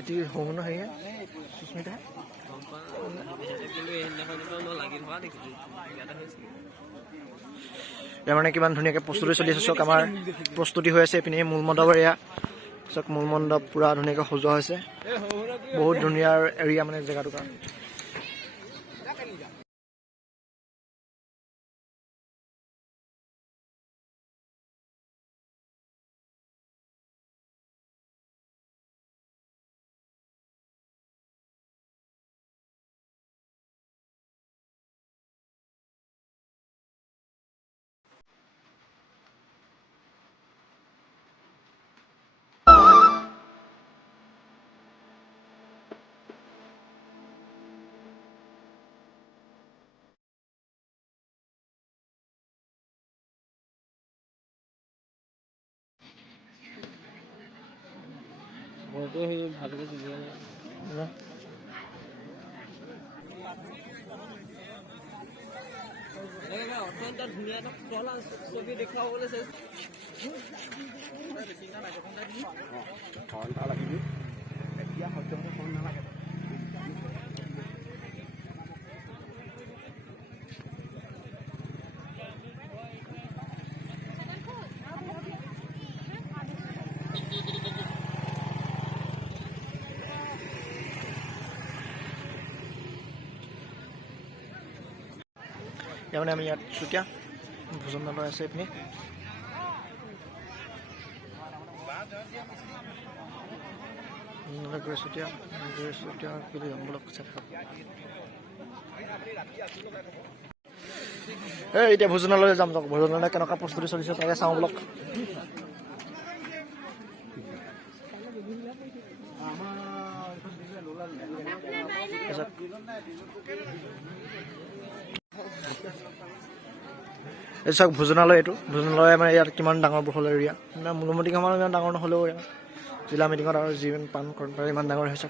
এটি হওঁ নহয় সুস্মিতা ইয়াৰ মানে কিমান ধুনীয়াকৈ প্ৰস্তুতি চলি আছে। চাওক আমাৰ প্ৰস্তুতি হৈ আছে এইপিনে মূল মণ্ডপৰ এয়া চাওক মূল মণ্ডপ পুৰা ধুনীয়াকৈ সজোৱা হৈছে। বহুত ধুনীয়া এৰিয়া মানে জেগাটো কাৰণে ভালকৈ চলিব অত্যন্ত ধুনীয়া এটা কলা ছবি দেখুৱাবলৈ মানে আমি ইয়াত চুতীয়া ভোজনালয় আছে এইপিনে চুতীয়া এতিয়া ভোজনালয় যাম যাওক। ভোজনালয় কেনেকুৱা প্ৰস্তুতি চলিছে তাকে চাওঁ ব্লক। এই চাওক ভোজনালয়, এইটো ভোজনালয় মানে ইয়াত কিমান ডাঙৰ বহল এৰিয়া মানে মূলমতি গাঁৱৰ ইমান ডাঙৰ নহ'লেও জিলা মিটিঙত আৰু যিমান পান কৰে ইমান ডাঙৰ হৈছে।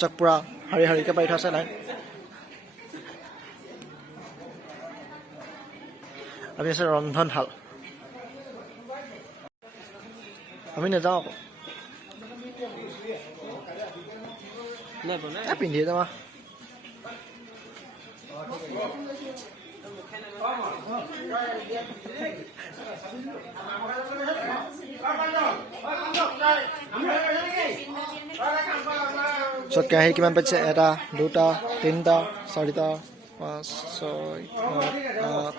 চাওক পুৰা শাৰী শাৰীকৈ পাৰি থোৱা আছে লাইন। আমি আছে ৰন্ধনশাল, আমি নাযাওঁ আকৌ পিন্ধিয়ে যাওঁ। চব কেৰাহী কিমান পাইছে? 1 2 3 4 5 6 7 8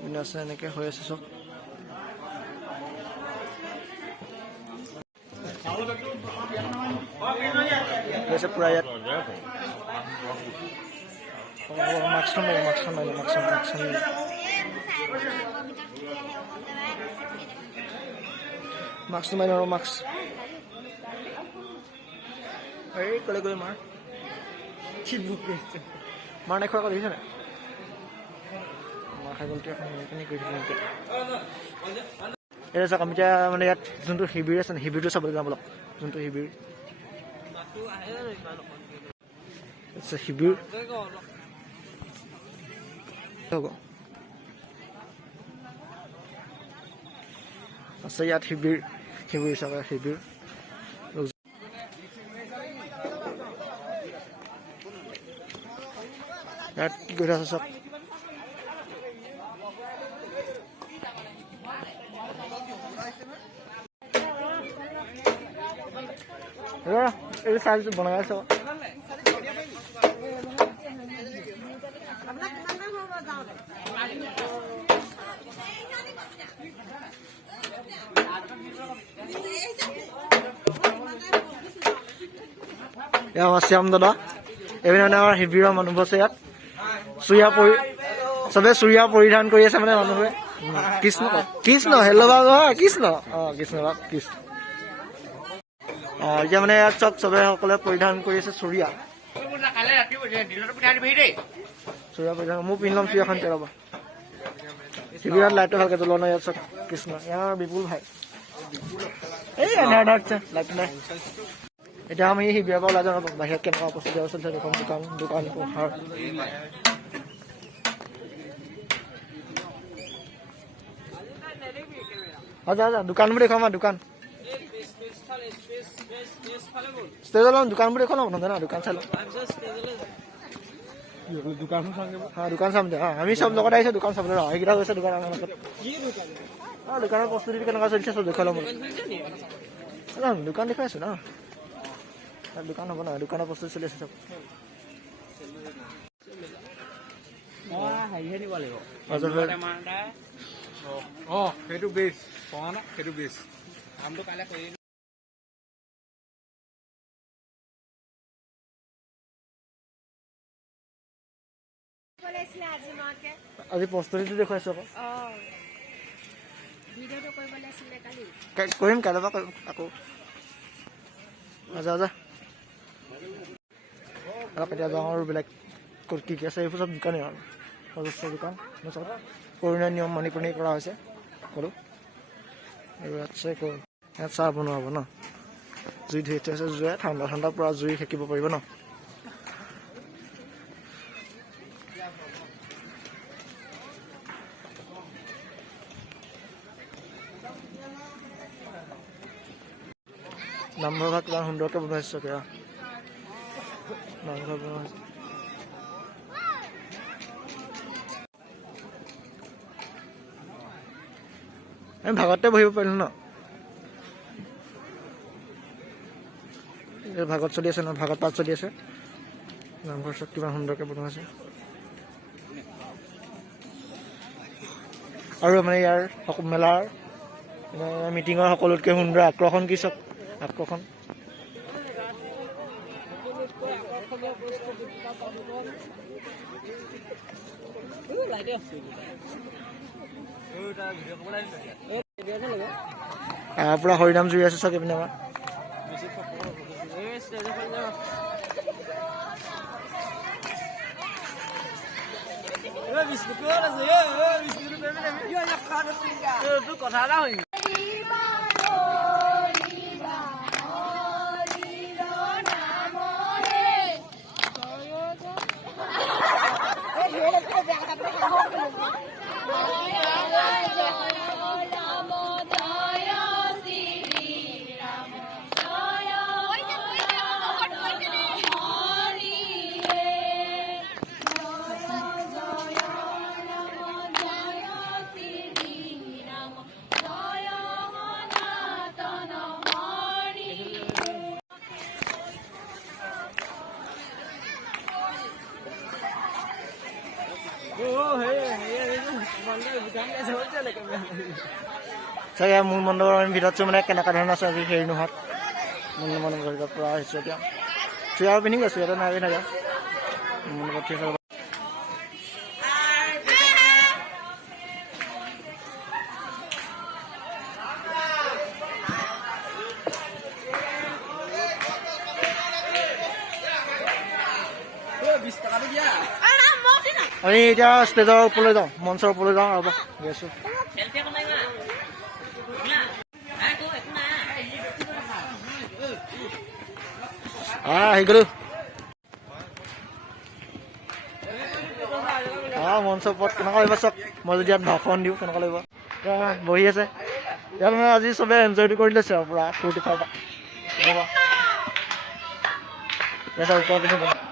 9 আছে এনেকৈ হৈ আছে চব। পুৰা ইয়াত মাস্কখন মাৰি আৰু মাস্ক এই কলে গ'লে মাৰ নাই খোৱা দেখিছে নাই? মাৰ খাই গ'লটো এখন কৰি দিছে। এতিয়া চাওক আমি এতিয়া মানে ইয়াত যোনটো শিবিৰ আছে শিবিৰটো চাবলৈ যাম অলপ। যোনটো শিবিৰ শিবিৰ হ'ব আছে ইয়াত শিবিৰ চাওক শিবিৰ ইয়াত কি কৰি আছে চাওক। এই চাইজটো বনাই আছে শ্যাম দাদা। এইপিনে মানে আমাৰ শিবিৰৰ মানুহবোৰ আছে ইয়াত চবে চুৰিয়া পৰিধান কৰি আছে মানে মানুহে। কৃষ্ণ হেল্ল' বাবু কৃষ্ণ কৃষ্ণ এতিয়া মানে ইয়াত চবে সকলোৱে পৰিধান কৰি আছে চুৰিয়া পৰিধান। মোৰ পিন্ধি ল'ম চুৰিয়াখন ৰ'ব। শিবিৰত লাইটটো ভালকৈ জ্বলোৱা নাই। ইয়াত চব কৃষ্ণ। ইয়াৰ বিপুল ভাই এই লাইট নাই। এতিয়া আমি শিবিৰৰ পৰা ওলাই যাওঁ। বাহিৰত কেনেকুৱা প্ৰস্তুতি চলিছে দোকান পোহাৰ আচ্ছা আচ্ছা দোকানবোৰ দেখুৱাম আৰু দোকান ষ্টেজৰ লগত দোকানবোৰ দেখুৱাম আপোনালোকে না দোকান চাই লওঁ দোকান চাম দে আমি চব লগত আহিছোঁ দোকান চাবলৈ ৰ সেইকেইটা গৈছে দোকান আমাৰ লগত দোকানৰ প্ৰস্তুতি কেনেকুৱা চলিছে চব দেখুৱাই ল'ম দোকান দেখুৱাই আছোঁ ন দোকান হ'ব নহয় দোকানৰ প্ৰস্তুতি চলি আছে চব সেইটো বেছ কওঁ ন সেইটো বেছ কামটো কাইলৈ কৰি আজি প্ৰস্তুতিটো দেখুৱাইছোঁ আকৌ কৰিম কাইলৈ পৰা কৰিম আকৌ আজা আজা অলপ এতিয়া যাওঁ আৰু বেলেগ কি কি আছে এইবোৰ চব দোকানেই আৰু অজস্ৰ দোকান চব কৰোণা নিয়ম মানি পানি কৰা হৈছে কৰোঁ এইবোৰ আছে ইয়াত চাহ বনোৱা হ'ব ন জুই ধৰি থৈ আছে জুয়ে ঠাণ্ডা ঠাণ্ডা পূৰা জুই সেকিব পাৰিব ন নামঘৰ ভাগ কিমান সুন্দৰকৈ বনাইছে কিয় নামঘৰ বনোৱা হৈছে আমি ভাগতে বহিব পাৰিলোঁ ন ভাগত চলি আছে ন ভাগত পাত চলি আছে নামঘৰ চব কিমান সুন্দৰকৈ বনোৱা আছে আৰু মানে ইয়াৰ মেলাৰ মিটিঙৰ সকলোতকৈ সুন্দৰ আকৰ্ষণ কি চব আকৰ্ষণ পুৰা হৰিনাম জুৰি আছে চব এইপিনে আমাৰ কথা এটা হয় চাগে মূল মণ্ডপৰ আমি ভিতৰত মানে কেনেকুৱা ধৰণৰ আছে আজি হেৰি নোহোৱাত মূল মণ্ডপৰ পৰা আহিছোঁ এতিয়া চুৰিয়া পিন্ধি গৈছোঁ ইয়াতে নাই থাকে মণ্ডপত ঠিক আছে আমি এতিয়া ষ্টেজৰ ওপৰলৈ যাওঁ মঞ্চৰ ওপৰলৈ যাওঁ আৰু গৈ আছোঁ আহি গ'লো মঞ্চৰ ওপৰত কেনেকুৱা লাগিব চাওক মই যদি ইয়াত ভাষণ দিওঁ কেনেকুৱা লাগিব বহি আছে ইয়াত মানে আজি চবে এনজয়টো কৰি লৈছে আৰু পূৰা ফূৰ্তি ফাৰ্তা ওপৰত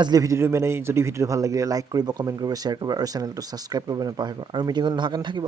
আজিলৈ ভিডিঅ'টো মানে যদি ভিডিঅ'টো ভাল লাগিলে লাইক কৰিব, কমেণ্ট কৰিব, শ্বেয়াৰ কৰিব আৰু চেনেলটো ছাবস্ক্ৰাইব কৰিব নাপাহৰিব আৰু মিটিঙত নহাকৈ নাথাকিব।